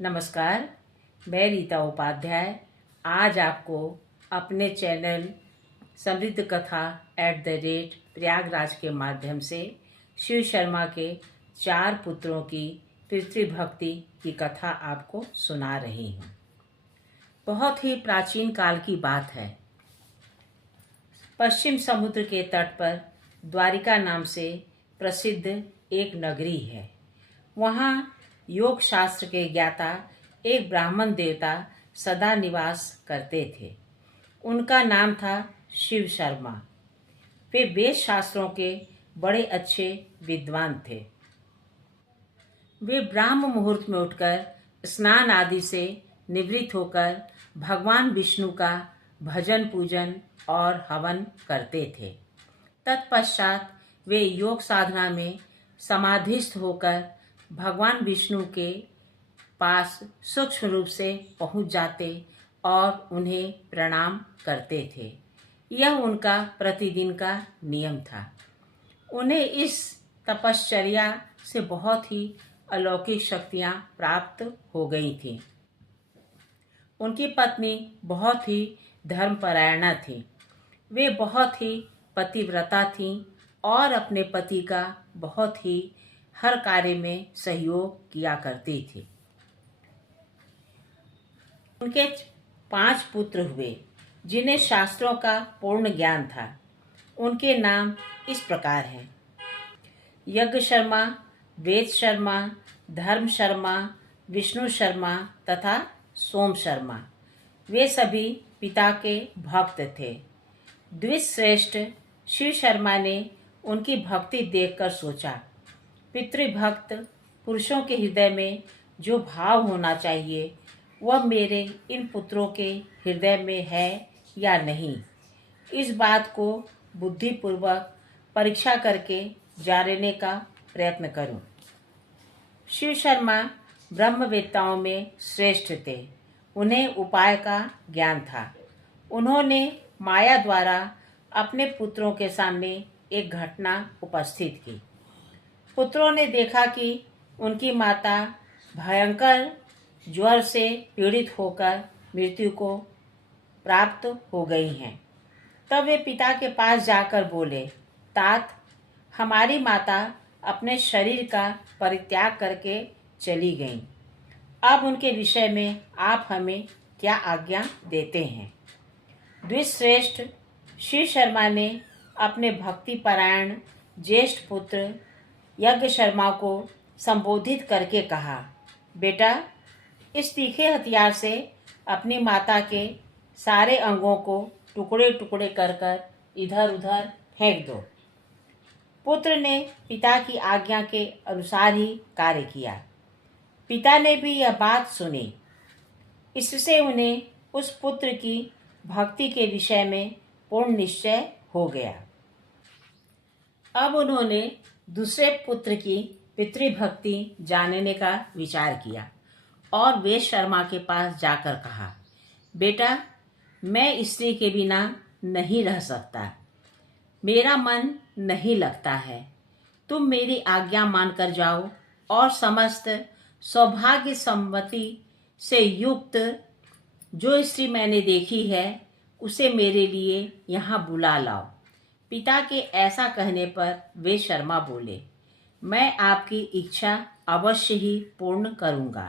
नमस्कार, मैं रीता उपाध्याय आज आपको अपने चैनल समृद्ध कथा प्रयागराज के माध्यम से शिव शर्मा के 4 पुत्रों की पितृभक्ति की कथा आपको सुना रही हूँ। बहुत ही प्राचीन काल की बात है। पश्चिम समुद्र के तट पर द्वारिका नाम से प्रसिद्ध एक नगरी है। वहाँ योग शास्त्र के ज्ञाता एक ब्राह्मण देवता सदा निवास करते थे। उनका नाम था शिव शर्मा। वे वेद शास्त्रों के बड़े अच्छे विद्वान थे। वे ब्राह्म मुहूर्त में उठकर स्नान आदि से निवृत्त होकर भगवान विष्णु का भजन पूजन और हवन करते थे। तत्पश्चात वे योग साधना में समाधिस्थ होकर भगवान विष्णु के पास सूक्ष्म रूप से पहुंच जाते और उन्हें प्रणाम करते थे। यह उनका प्रतिदिन का नियम था। उन्हें इस तपश्चर्या से बहुत ही अलौकिक शक्तियां प्राप्त हो गई थीं। उनकी पत्नी बहुत ही धर्मपरायणा थी। वे बहुत ही पतिव्रता थीं और अपने पति का बहुत ही हर कार्य में सहयोग किया करती थी। उनके 5 पुत्र हुए जिन्हें शास्त्रों का पूर्ण ज्ञान था। उनके नाम इस प्रकार हैं: यज्ञ शर्मा, वेद शर्मा, धर्म शर्मा, विष्णु शर्मा तथा सोम शर्मा। वे सभी पिता के भक्त थे। द्विश्रेष्ठ शिव शर्मा ने उनकी भक्ति देखकर सोचा, पितृभक्त पुरुषों के हृदय में जो भाव होना चाहिए वह मेरे इन पुत्रों के हृदय में है या नहीं। इस बात को बुद्धिपूर्वक परीक्षा करके जानने का प्रयत्न करूं। शिव शर्मा ब्रह्मवेत्ताओं में श्रेष्ठ थे। उन्हें उपाय का ज्ञान था। उन्होंने माया द्वारा अपने पुत्रों के सामने एक घटना उपस्थित की। पुत्रों ने देखा कि उनकी माता भयंकर ज्वर से पीड़ित होकर मृत्यु को प्राप्त हो गई हैं। तब वे पिता के पास जाकर बोले, तात, हमारी माता अपने शरीर का परित्याग करके चली गईं। अब उनके विषय में आप हमें क्या आज्ञा देते हैं? द्विश्रेष्ठ शिव शर्मा ने अपने भक्तिपरायण ज्येष्ठ पुत्र यज्ञ शर्मा को संबोधित करके कहा, बेटा, इस तीखे हथियार से अपनी माता के सारे अंगों को टुकड़े टुकड़े कर कर इधर उधर फेंक दो। पुत्र ने पिता की आज्ञा के अनुसार ही कार्य किया। पिता ने भी यह बात सुनी। इससे उन्हें उस पुत्र की भक्ति के विषय में पूर्ण निश्चय हो गया। अब उन्होंने दूसरे पुत्र की पितृभक्ति जानने का विचार किया और वेद शर्मा के पास जाकर कहा, बेटा, मैं स्त्री के बिना नहीं रह सकता। मेरा मन नहीं लगता है। तुम मेरी आज्ञा मानकर जाओ और समस्त सौभाग्य सम्मति से युक्त जो स्त्री मैंने देखी है उसे मेरे लिए यहाँ बुला लाओ। पिता के ऐसा कहने पर वे शर्मा बोले, मैं आपकी इच्छा अवश्य ही पूर्ण करूँगा।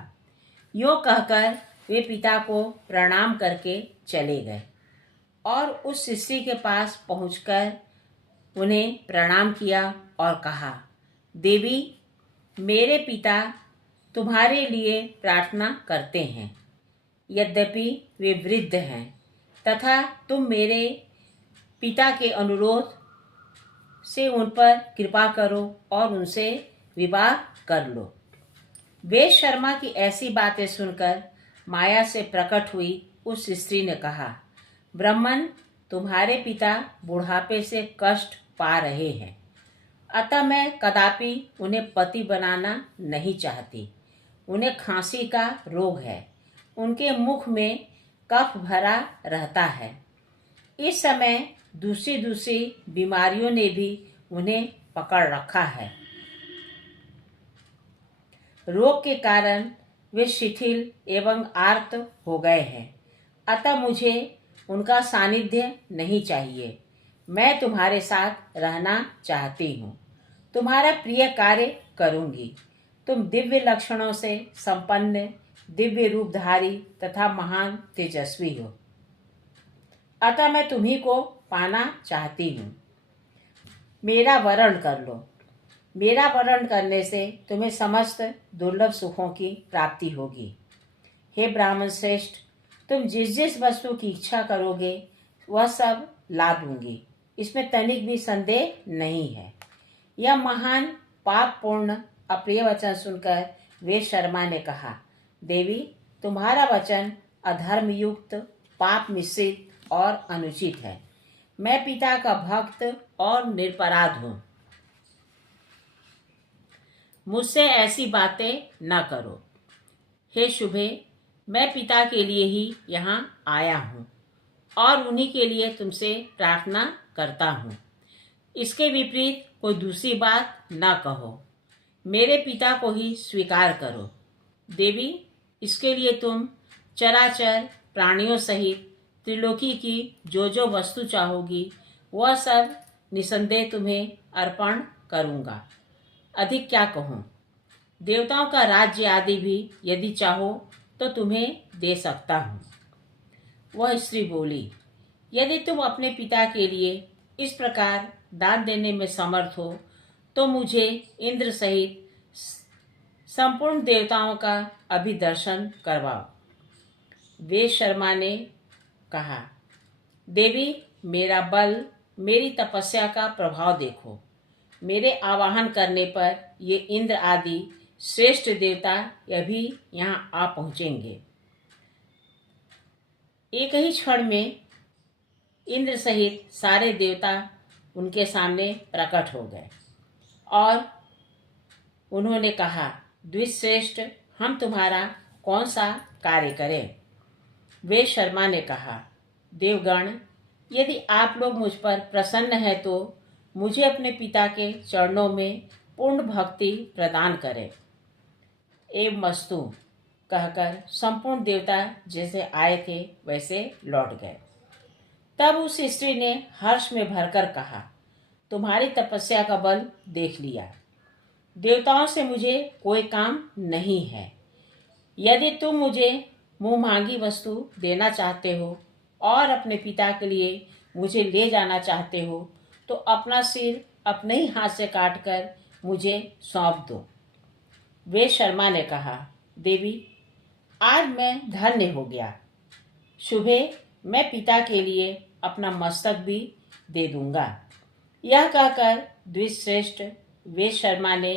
यो कहकर वे पिता को प्रणाम करके चले गए और उस स्त्री के पास पहुंचकर उन्हें प्रणाम किया और कहा, देवी, मेरे पिता तुम्हारे लिए प्रार्थना करते हैं। यद्यपि वे वृद्ध हैं तथा तुम मेरे पिता के अनुरोध से उन पर कृपा करो और उनसे विवाह कर लो। वेद शर्मा की ऐसी बातें सुनकर माया से प्रकट हुई उस स्त्री ने कहा, ब्राह्मण, तुम्हारे पिता बुढ़ापे से कष्ट पा रहे हैं, अतः मैं कदापि उन्हें पति बनाना नहीं चाहती। उन्हें खांसी का रोग है। उनके मुख में कफ भरा रहता है। इस समय दूसरी दूसरी बीमारियों ने भी उन्हें पकड़ रखा है। रोग के कारण वे शिथिल एवं आर्त हो गए हैं, अतः मुझे उनका सानिध्य नहीं चाहिए। मैं तुम्हारे साथ रहना चाहती हूँ, तुम्हारा प्रिय कार्य करूँगी। तुम दिव्य लक्षणों से संपन्न, दिव्य रूपधारी तथा महान तेजस्वी हो, अतः मैं तुम्ही को पाना चाहती हूँ। मेरा वरण कर लो। मेरा वरण करने से तुम्हें समस्त दुर्लभ सुखों की प्राप्ति होगी। हे ब्राह्मण श्रेष्ठ, तुम जिस जिस वस्तु की इच्छा करोगे वह सब ला दूंगी, इसमें तनिक भी संदेह नहीं है। यह महान पाप पूर्ण अप्रिय वचन सुनकर वे शर्मा ने कहा, देवी, तुम्हारा वचन अधर्म युक्त, पाप मिश्रित और अनुचित है। मैं पिता का भक्त और निरपराध हूँ, मुझसे ऐसी बातें न करो। हे शुभे, मैं पिता के लिए ही यहाँ आया हूँ और उन्हीं के लिए तुमसे प्रार्थना करता हूँ। इसके विपरीत कोई दूसरी बात न कहो। मेरे पिता को ही स्वीकार करो। देवी, इसके लिए तुम चराचर प्राणियों सहित त्रिलोकी की जो जो वस्तु चाहोगी वह सब निसंदेह तुम्हें अर्पण करूँगा। अधिक क्या कहूँ? देवताओं का राज्य आदि भी यदि चाहो तो तुम्हें दे सकता हूँ। वह स्त्री बोली, यदि तुम अपने पिता के लिए इस प्रकार दान देने में समर्थ हो तो मुझे इंद्र सहित संपूर्ण देवताओं का अभी दर्शन करवाओ। वे शर्मा ने कहा, देवी, मेरा बल, मेरी तपस्या का प्रभाव देखो। मेरे आवाहन करने पर ये इंद्र आदि श्रेष्ठ देवता अभी यहाँ आ पहुँचेंगे। एक ही क्षण में इंद्र सहित सारे देवता उनके सामने प्रकट हो गए और उन्होंने कहा, द्विश्रेष्ठ, हम तुम्हारा कौन सा कार्य करें? वे शर्मा ने कहा, देवगण, यदि आप लोग मुझ पर प्रसन्न हैं तो मुझे अपने पिता के चरणों में पूर्ण भक्ति प्रदान करें। एवं मस्तु कहकर संपूर्ण देवता जैसे आए थे वैसे लौट गए। तब उस स्त्री ने हर्ष में भरकर कहा, तुम्हारी तपस्या का बल देख लिया। देवताओं से मुझे कोई काम नहीं है। यदि तुम मुझे मुंह मांगी वस्तु देना चाहते हो और अपने पिता के लिए मुझे ले जाना चाहते हो तो अपना सिर अपने ही हाथ से काटकर मुझे सौंप दो। वे शर्मा ने कहा, देवी, आज मैं धन्य हो गया। शुभे, मैं पिता के लिए अपना मस्तक भी दे दूंगा। यह कहकर द्विश्रेष्ठ वे शर्मा ने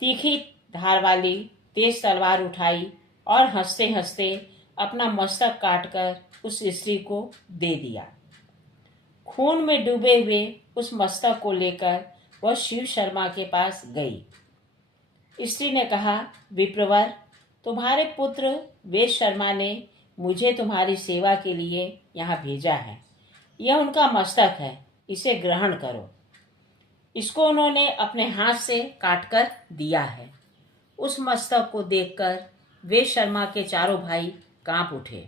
तीखी धार वाली तेज तलवार उठाई और हंसते हंसते अपना मस्तक काटकर उस स्त्री को दे दिया। खून में डूबे हुए उस मस्तक को लेकर वह शिव शर्मा के पास गई। स्त्री ने कहा, विप्रवर, तुम्हारे पुत्र वेद शर्मा ने मुझे तुम्हारी सेवा के लिए यहाँ भेजा है। यह उनका मस्तक है, इसे ग्रहण करो। इसको उन्होंने अपने हाथ से काटकर दिया है। उस मस्तक को देखकर वे शर्मा के चारों भाई कांप उठे।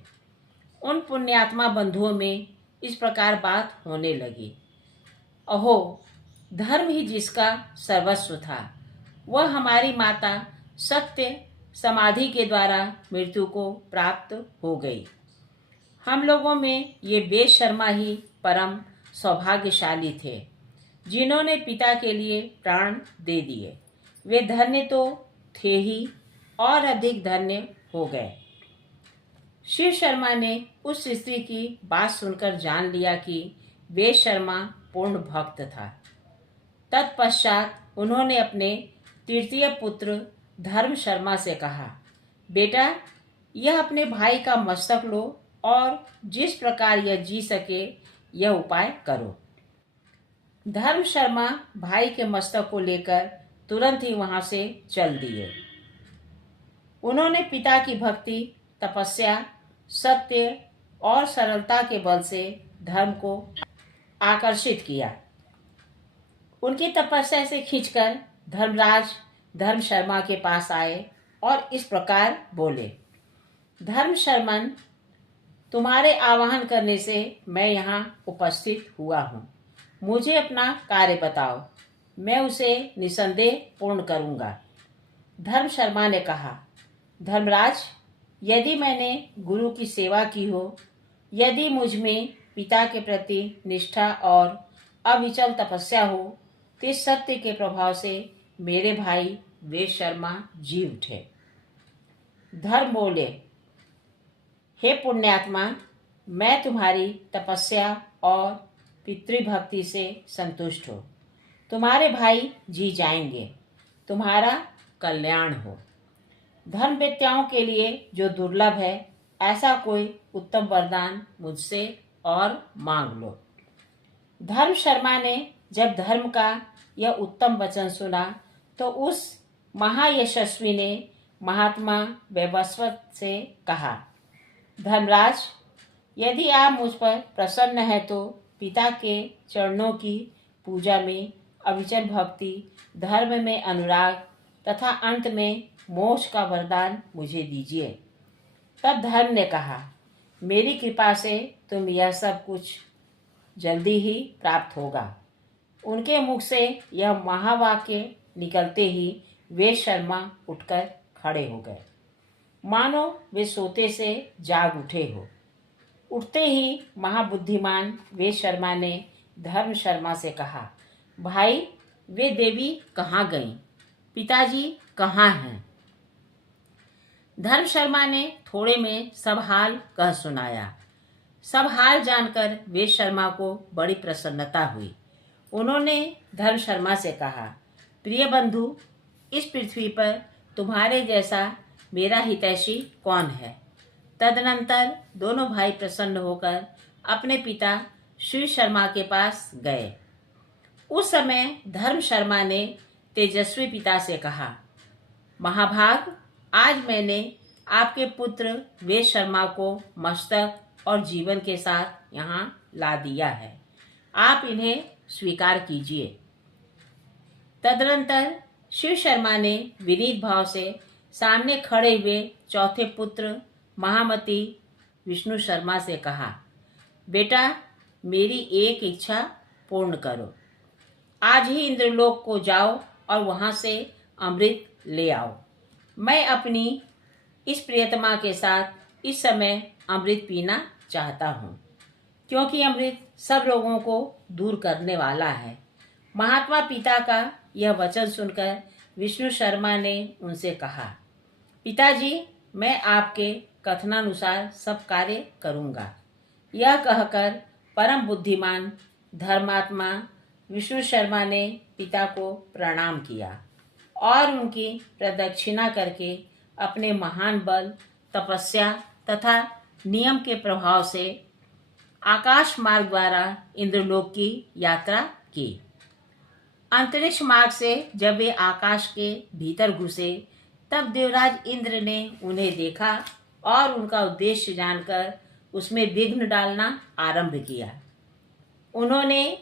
उन पुण्यात्मा बंधुओं में इस प्रकार बात होने लगी, अहो, धर्म ही जिसका सर्वस्व था, वह हमारी माता सत्य समाधि के द्वारा मृत्यु को प्राप्त हो गई। हम लोगों में ये वेद शर्मा ही परम सौभाग्यशाली थे, जिन्होंने पिता के लिए प्राण दे दिए। वे धन्य तो थे ही और अधिक धन्य हो गए। शिव शर्मा ने उस स्त्री की बात सुनकर जान लिया कि वेद शर्मा पूर्ण भक्त था। तत्पश्चात उन्होंने अपने तृतीय पुत्र धर्म शर्मा से कहा, बेटा, यह अपने भाई का मस्तक लो और जिस प्रकार यह जी सके यह उपाय करो। धर्म शर्मा भाई के मस्तक को लेकर तुरंत ही वहां से चल दिए। उन्होंने पिता की भक्ति, तपस्या, सत्य और सरलता के बल से धर्म को आकर्षित किया। उनकी तपस्या से खींचकर धर्मराज धर्म शर्मा के पास आए और इस प्रकार बोले, धर्म शर्मन, तुम्हारे आवाहन करने से मैं यहाँ उपस्थित हुआ हूँ। मुझे अपना कार्य बताओ, मैं उसे निसंदेह पूर्ण करूँगा। धर्म शर्मा ने कहा, धर्मराज, यदि मैंने गुरु की सेवा की हो, यदि मुझ में पिता के प्रति निष्ठा और अविचल तपस्या हो, तो इस सत्य के प्रभाव से मेरे भाई वेद शर्मा जी उठे। धर्म बोले, हे पुण्यात्मा, मैं तुम्हारी तपस्या और पितृभक्ति से संतुष्ट हूँ। तुम्हारे भाई जी जाएंगे, तुम्हारा कल्याण हो। धर्मवेत्ताओं के लिए जो दुर्लभ है, ऐसा कोई उत्तम वरदान मुझसे और मांग लो। धर्म शर्मा ने जब धर्म का यह उत्तम वचन सुना, तो उस महायशस्वी ने महात्मा वैवस्वत से कहा, धर्मराज, यदि आप मुझ पर प्रसन्न हैं तो पिता के चरणों की पूजा में अविचल भक्ति, धर्म में अनुराग तथा अंत में मोक्ष का वरदान मुझे दीजिए। तब धर्म ने कहा, मेरी कृपा से तुम यह सब कुछ जल्दी ही प्राप्त होगा। उनके मुख से यह महावाक्य निकलते ही वे शर्मा उठकर खड़े हो गए, मानो वे सोते से जाग उठे हो। उठते ही महाबुद्धिमान वे शर्मा ने धर्म शर्मा से कहा, भाई, वे देवी कहाँ गईं? पिताजी कहाँ हैं? धर्म शर्मा ने थोड़े में सब हाल कह सुनाया। सब हाल जानकर वेद शर्मा को बड़ी प्रसन्नता हुई। उन्होंने धर्म शर्मा से कहा, प्रिय बंधु, इस पृथ्वी पर तुम्हारे जैसा मेरा हितैषी कौन है? तदनंतर दोनों भाई प्रसन्न होकर अपने पिता श्री शर्मा के पास गए। उस समय धर्म शर्मा ने तेजस्वी पिता से कहा, महाभाग, आज मैंने आपके पुत्र वेद शर्मा को मस्तक और जीवन के साथ यहाँ ला दिया है। आप इन्हें स्वीकार कीजिए। तदनंतर शिव शर्मा ने विनीत भाव से सामने खड़े हुए चौथे पुत्र महामती विष्णु शर्मा से कहा, बेटा, मेरी एक इच्छा पूर्ण करो। आज ही इंद्रलोक को जाओ और वहाँ से अमृत ले आओ। मैं अपनी इस प्रियतमा के साथ इस समय अमृत पीना चाहता हूँ, क्योंकि अमृत सब रोगों को दूर करने वाला है। महात्मा पिता का यह वचन सुनकर विष्णु शर्मा ने उनसे कहा, पिताजी, मैं आपके कथनानुसार सब कार्य करूँगा। यह कहकर परम बुद्धिमान धर्मात्मा विष्णु शर्मा ने पिता को प्रणाम किया और उनकी प्रदक्षिणा करके अपने महान बल, तपस्या तथा नियम के प्रभाव से आकाश मार्ग द्वारा इंद्रलोक की यात्रा की। अंतरिक्ष मार्ग से जब वे आकाश के भीतर घुसे, तब देवराज इंद्र ने उन्हें देखा और उनका उद्देश्य जानकर उसमें विघ्न डालना आरंभ किया। उन्होंने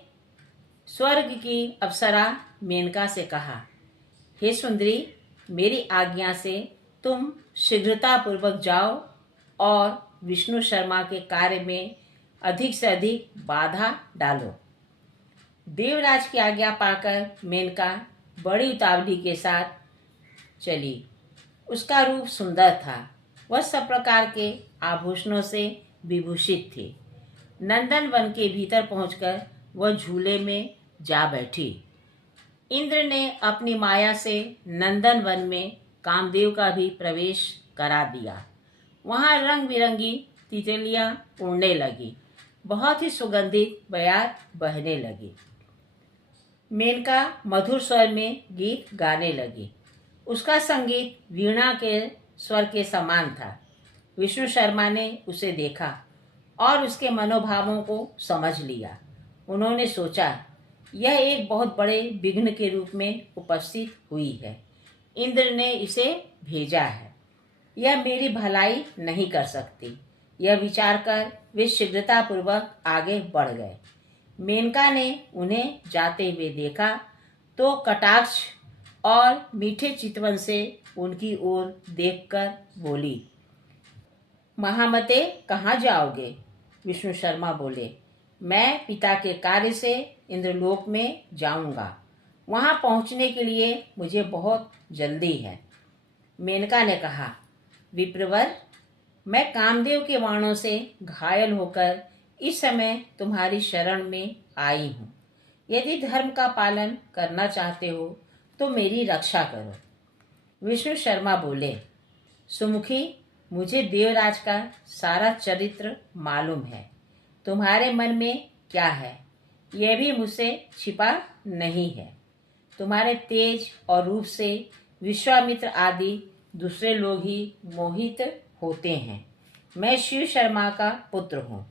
स्वर्ग की अप्सरा मेनका से कहा, हे सुंदरी, मेरी आज्ञा से तुम शीघ्रतापूर्वक जाओ और विष्णु शर्मा के कार्य में अधिक से अधिक बाधा डालो। देवराज की आज्ञा पाकर मेनका बड़ी उतावली के साथ चली। उसका रूप सुंदर था। वह सब प्रकार के आभूषणों से विभूषित थी। नंदन वन के भीतर पहुंचकर वह झूले में जा बैठी। इंद्र ने अपनी माया से नंदन वन में कामदेव का भी प्रवेश करा दिया। वहाँ रंग बिरंगी तितलियां उड़ने लगी। बहुत ही सुगंधित बयार बहने लगी। मेनका मधुर स्वर में गीत गाने लगी। उसका संगीत वीणा के स्वर के समान था। विष्णु शर्मा ने उसे देखा और उसके मनोभावों को समझ लिया। उन्होंने सोचा, यह एक बहुत बड़े विघ्न के रूप में उपस्थित हुई है। इंद्र ने इसे भेजा है। यह मेरी भलाई नहीं कर सकती। यह विचार कर वे शीघ्रतापूर्वक आगे बढ़ गए। मेनका ने उन्हें जाते हुए देखा तो कटाक्ष और मीठे चितवन से उनकी ओर देखकर बोली, महामते कहाँ जाओगे? विष्णु शर्मा बोले, मैं पिता के कार्य से इंद्रलोक में जाऊंगा। वहां पहुंचने के लिए मुझे बहुत जल्दी है। मेनका ने कहा, विप्रवर, मैं कामदेव के बाणों से घायल होकर इस समय तुम्हारी शरण में आई हूँ। यदि धर्म का पालन करना चाहते हो तो मेरी रक्षा करो। विष्णु शर्मा बोले, सुमुखी, मुझे देवराज का सारा चरित्र मालूम है। तुम्हारे मन में क्या है यह भी मुझसे छिपा नहीं है। तुम्हारे तेज और रूप से विश्वामित्र आदि दूसरे लोग ही मोहित होते हैं। मैं शिव शर्मा का पुत्र हूँ।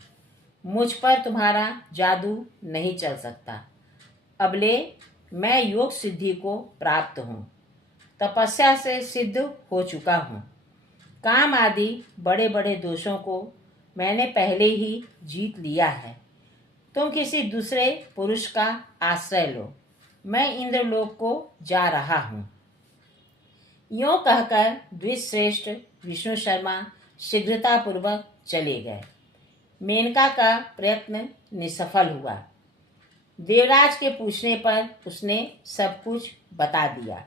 मुझ पर तुम्हारा जादू नहीं चल सकता। अबले मैं योग सिद्धि को प्राप्त हूँ। तपस्या से सिद्ध हो चुका हूँ। काम आदि बड़े बड़े दोषों को मैंने पहले ही जीत लिया है। तुम किसी दूसरे पुरुष का आश्रय लो। मैं इंद्रलोक को जा रहा हूँ। यों कहकर द्विश्रेष्ठ विष्णु शर्मा शीघ्रतापूर्वक चले गए। मेनका का प्रयत्न निसफल हुआ। देवराज के पूछने पर उसने सब कुछ बता दिया।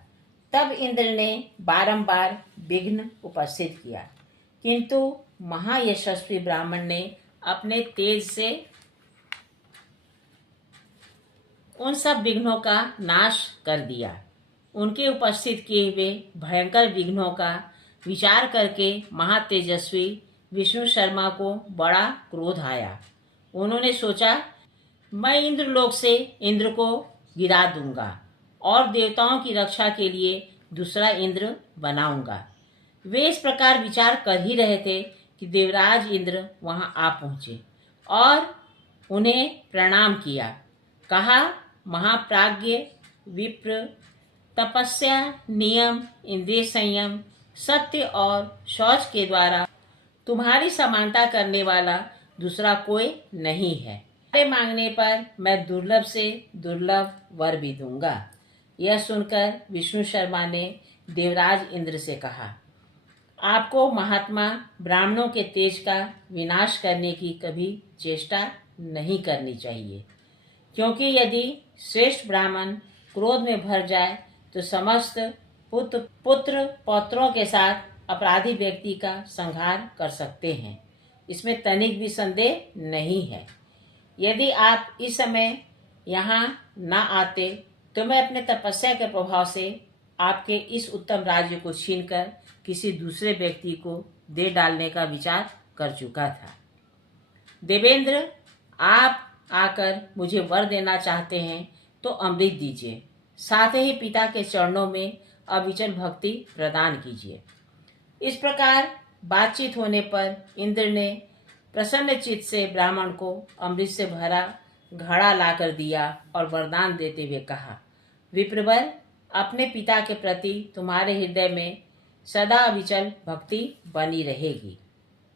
तब इंद्र ने बारंबार विघ्न उपस्थित किया, किंतु महायशस्वी ब्राह्मण ने अपने तेज से उन सब विघ्नों का नाश कर दिया। उनके उपस्थित किए हुए भयंकर विघ्नों का विचार करके महातेजस्वी विष्णु शर्मा को बड़ा क्रोध आया। उन्होंने सोचा, मैं इंद्रलोक से इंद्र को गिरा दूंगा और देवताओं की रक्षा के लिए दूसरा इंद्र बनाऊंगा। वे इस प्रकार विचार कर ही रहे थे कि देवराज इंद्र वहां आ पहुंचे और उन्हें प्रणाम किया। कहा, महाप्राज्ञ विप्र, तपस्या, नियम, इंद्रिय संयम, सत्य और शौच के द्वारा तुम्हारी समानता करने वाला दूसरा कोई नहीं है। तुम्हारे मांगने पर मैं दुर्लभ से दुर्लभ वर भी दूंगा। यह सुनकर विष्णु शर्मा ने देवराज इंद्र से कहा, आपको महात्मा ब्राह्मणों के तेज का विनाश करने की कभी चेष्टा नहीं करनी चाहिए, क्योंकि यदि श्रेष्ठ ब्राह्मण क्रोध में भर जाए तो समस्त पुत्र पौत्रों के साथ अपराधी व्यक्ति का संहार कर सकते हैं। इसमें तनिक भी संदेह नहीं है। यदि आप इस समय यहाँ न आते तो मैं अपने तपस्या के प्रभाव से आपके इस उत्तम राज्य को छीनकर किसी दूसरे व्यक्ति को दे डालने का विचार कर चुका था। देवेंद्र, आप आकर मुझे वर देना चाहते हैं तो अमृत दीजिए, साथ ही पिता के चरणों में अविचल भक्ति प्रदान कीजिए। इस प्रकार बातचीत होने पर इंद्र ने प्रसन्न चित्त से ब्राह्मण को अमृत से भरा घड़ा लाकर दिया और वरदान देते हुए कहा, विप्रवर, अपने पिता के प्रति तुम्हारे हृदय में सदा अविचल भक्ति बनी रहेगी।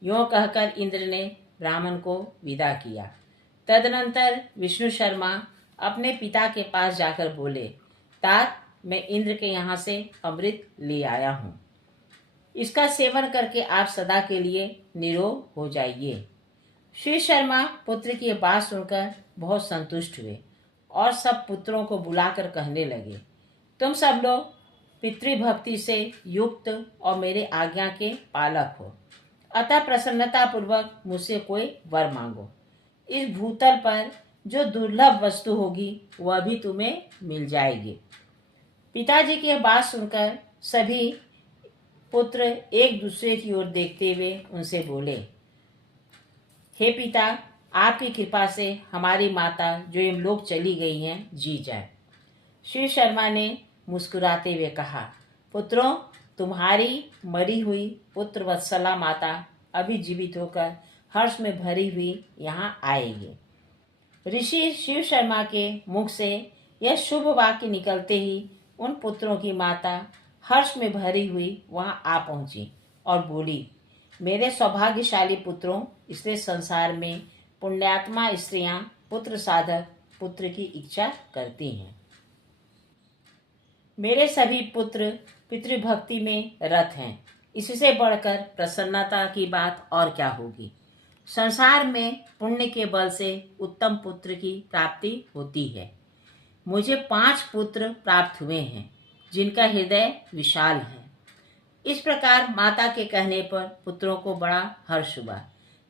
यों कहकर इंद्र ने ब्राह्मण को विदा किया। तदनंतर विष्णु शर्मा अपने पिता के पास जाकर बोले, तात, मैं इंद्र के यहाँ से अमृत ले आया हूँ। इसका सेवन करके आप सदा के लिए निरोग हो जाइए। श्री शर्मा पुत्र की बात सुनकर बहुत संतुष्ट हुए और सब पुत्रों को बुलाकर कहने लगे, तुम सब लोग पितृभक्ति से युक्त और मेरे आज्ञा के पालक हो, अतः प्रसन्नता पूर्वक मुझसे कोई वर मांगो। इस भूतल पर जो दुर्लभ वस्तु होगी वह भी तुम्हें मिल जाएगी। पिताजी की बात सुनकर सभी पुत्र एक दूसरे की ओर देखते हुए उनसे बोले, हे पिता, आपकी कृपा से हमारी माता जो यमलोक चली गई हैं जी जाए। श्री शर्मा ने मुस्कुराते हुए कहा, पुत्रों, तुम्हारी मरी हुई पुत्र वत्सला माता अभी जीवित होकर हर्ष में भरी हुई यहाँ आएगी। ऋषि शिव शर्मा के मुख से यह शुभ वाक्य निकलते ही उन पुत्रों की माता हर्ष में भरी हुई वहां आ पहुंची और बोली, मेरे सौभाग्यशाली पुत्रों, इसलिए संसार में पुण्यात्मा स्त्रियां पुत्र साधक पुत्र की इच्छा करती हैं। मेरे सभी पुत्र पितृभक्ति में रत हैं। इससे बढ़कर प्रसन्नता की बात और क्या होगी। संसार में पुण्य के बल से उत्तम पुत्र की प्राप्ति होती है। मुझे 5 पुत्र प्राप्त हुए हैं जिनका हृदय विशाल है। इस प्रकार माता के कहने पर पुत्रों को बड़ा हर्ष हुआ।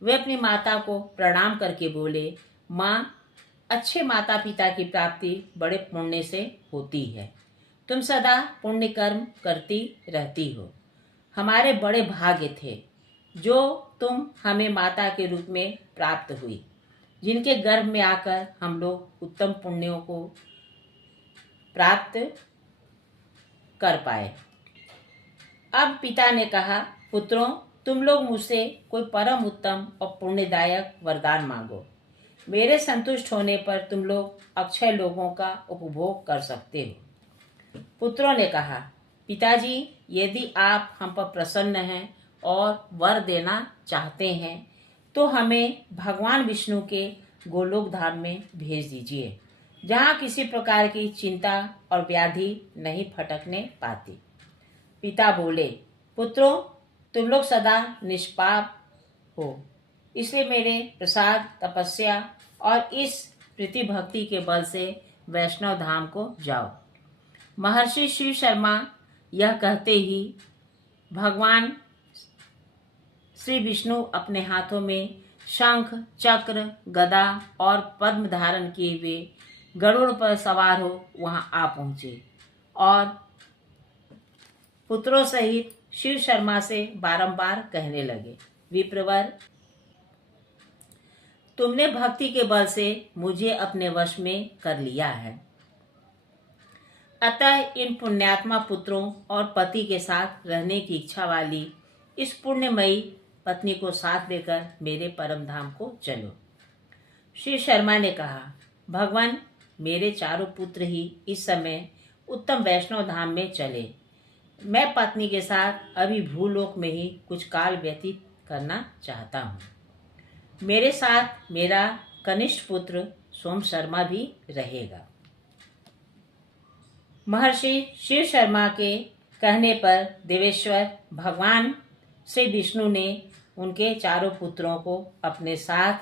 वे अपनी माता को प्रणाम करके बोले, माँ, अच्छे माता पिता की प्राप्ति बड़े पुण्य से होती है। तुम सदा पुण्य कर्म करती रहती हो। हमारे बड़े भाग्य थे जो तुम हमें माता के रूप में प्राप्त हुई, जिनके गर्भ में आकर हम लोग उत्तम पुण्यों को प्राप्त कर पाए। अब पिता ने कहा, पुत्रों, तुम लोग मुझसे कोई परम उत्तम और पुण्यदायक वरदान मांगो। मेरे संतुष्ट होने पर तुम लोग अक्षय लोगों का उपभोग कर सकते हो। पुत्रों ने कहा, पिताजी, यदि आप हम पर प्रसन्न हैं और वर देना चाहते हैं तो हमें भगवान विष्णु के गोलोक धाम में भेज दीजिए, जहाँ किसी प्रकार की चिंता और व्याधि नहीं फटकने पाती। पिता बोले, पुत्रों, तुम लोग सदा निष्पाप हो, इसलिए मेरे प्रसाद, तपस्या और इस प्रीति भक्ति के बल से वैष्णव धाम को जाओ। महर्षि शिव शर्मा यह कहते ही भगवान श्री विष्णु अपने हाथों में शंख, चक्र, गदा और पद्म धारण किए हुए गरुड़ पर सवार हो वहां आ पहुंचे और पुत्रों सहित शिव शर्मा से बारंबार कहने लगे, विप्रवर, तुमने भक्ति के बल से मुझे अपने वश में कर लिया है। अतः इन पुण्यात्मा पुत्रों और पति के साथ रहने की इच्छा वाली इस पुण्यमयी पत्नी को साथ लेकर मेरे परम धाम को चलो। श्री शर्मा ने कहा, भगवान, मेरे चारों पुत्र ही इस समय उत्तम वैष्णव धाम में चले। मैं पत्नी के साथ अभी भूलोक में ही कुछ काल व्यतीत करना चाहता हूँ। मेरे साथ मेरा कनिष्ठ पुत्र सोम शर्मा भी रहेगा। महर्षि शिव शर्मा के कहने पर देवेश्वर भगवान श्री विष्णु ने उनके चारों पुत्रों को अपने साथ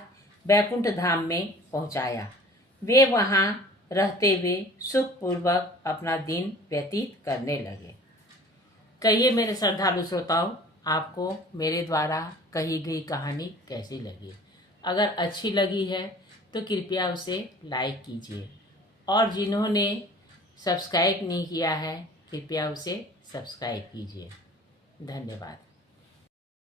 बैकुंठ धाम में पहुंचाया। वे वहां रहते हुए सुखपूर्वक अपना दिन व्यतीत करने लगे। कहिए मेरे श्रद्धालु श्रोताओं, आपको मेरे द्वारा कही गई कहानी कैसी लगी। अगर अच्छी लगी है तो कृपया उसे लाइक कीजिए और जिन्होंने सब्सक्राइब नहीं किया है कृपया उसे सब्सक्राइब कीजिए। धन्यवाद।